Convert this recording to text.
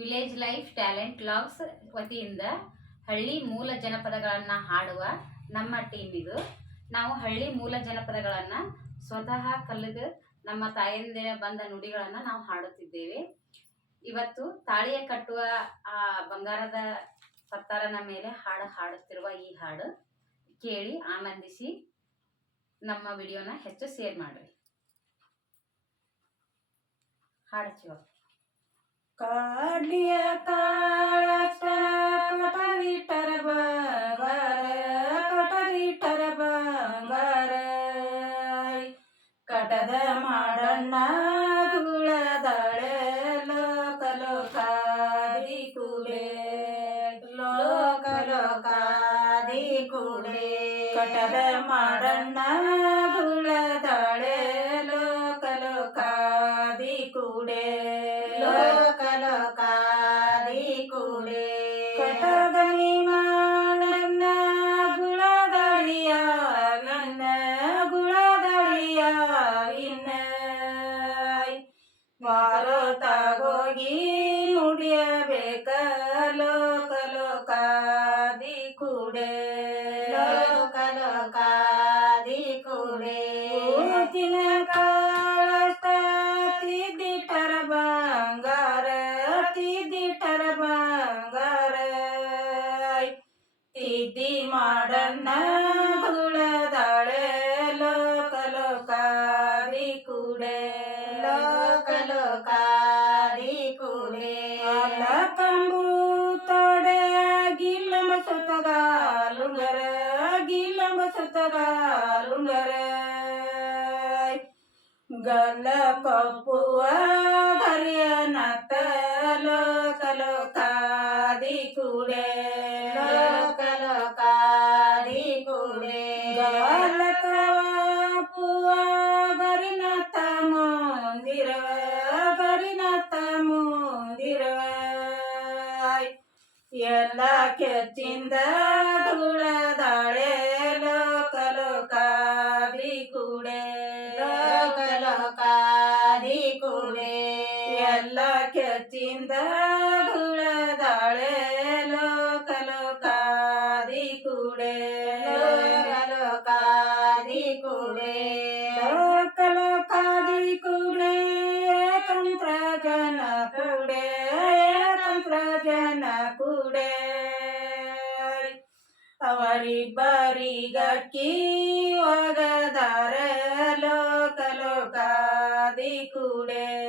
Village life, talent logs ವತಿಯಿಂದ ಹಳ್ಳಿ ಮೂಲ ಜನಪದಗಳನ್ನು ಹಾಡುವ ನಮ್ಮ ಟೀಮ್ ಇದು. ನಾವು ಹಳ್ಳಿ ಮೂಲ ಜನಪದಗಳನ್ನು ಸ್ವತಃ ಕಲಿದು ನಮ್ಮ ತಾಯಂದಿರ ಬಂದ ನುಡಿಗಳನ್ನು ನಾವು ಹಾಡುತ್ತಿದ್ದೇವೆ. ಇವತ್ತು ತಾಳಿಯ ಕಟ್ಟುವ, ಆ, ಬಂಗಾರದ ಪತ್ತಾರನ ಮೇಲೆ ಹಾಡು ಹಾಡುತ್ತಿರುವ ಈ ಹಾಡು ಕೇಳಿ ಆನಂದಿಸಿ ನಮ್ಮ ವಿಡಿಯೋನ ಹೆಚ್ಚು ಶೇರ್ ಮಾಡಿರಿ. ಹಾಡು ಶಿವ ಕಾಡ್ಲಿಯ ಕಾಳಷ್ಟ ಕೊಟಗಿಟ್ಟರ ಬಂಗಾರ ಕೊಟಗಿಟ್ಟರ ಬಂಗಾರ ಕಟದ ಮಾಡಣ್ಣ ಗುಳದಾಳೆ ಲೋಕ ಲೋಕಾದಿ ಕುಲೆ ಲೋಕ ಲೋಕಾದಿ ಕುಲೆ ಕಟದ ಮಾಡಣ್ಣ ಗುಳದಾಳೆ ಲೋಕ ಲೋಕಾದಿ ಕುಡೆ ನುಡಿಯಬೇಕ ಲೋಕ ಲೋಕಾದಿ ಕುಡೆ ಸುತ್ತಗಾಲುಂಗರ ಗಿಲ್ಲಮ ಸುತ್ತಗಾಲುಂಗರ ಗಲ್ಲ ಕಪ್ಪುವ ಹರಿಯನತ ಲೋಕ ಲೋಕಾದಿ ಕುಡೆ ಲೋಕ ಲೋಕಾದಿ ಕುಡೆ ಗಲ್ಲ ಕಪ್ಪುವ ಗರಿನಾಥ ಮಂದಿರವ ಗರಿನಾಥ ಮಂದಿರವ ಎಲ್ಲ ಕೆಚ್ಚಿಂದ ಕೆಚ್ಚಿಂದ ಗುಳದಾಳೆ ಲೋಕ ಲೋಕಾದಿ ಕುಡೆ ಲೋಕ ಲೋಕಾದಿ ಕುಡೆ ಲೋಕ ಲೋಕಾದಿ ಕುಡೆ ತಂತ್ರ ಜನ ಕುಡೆ ತಂತ್ರ ಜನ ಕುಡೆ ಅವರಿಬ್ಬರಿಗಕ್ಕಿ ಒಗದಾರ ಲೋಕ ಲೋಕಾದಿ ಕುಡೆ ಲೋಕ ಲೋಕಾದಿ ಕುಡೆ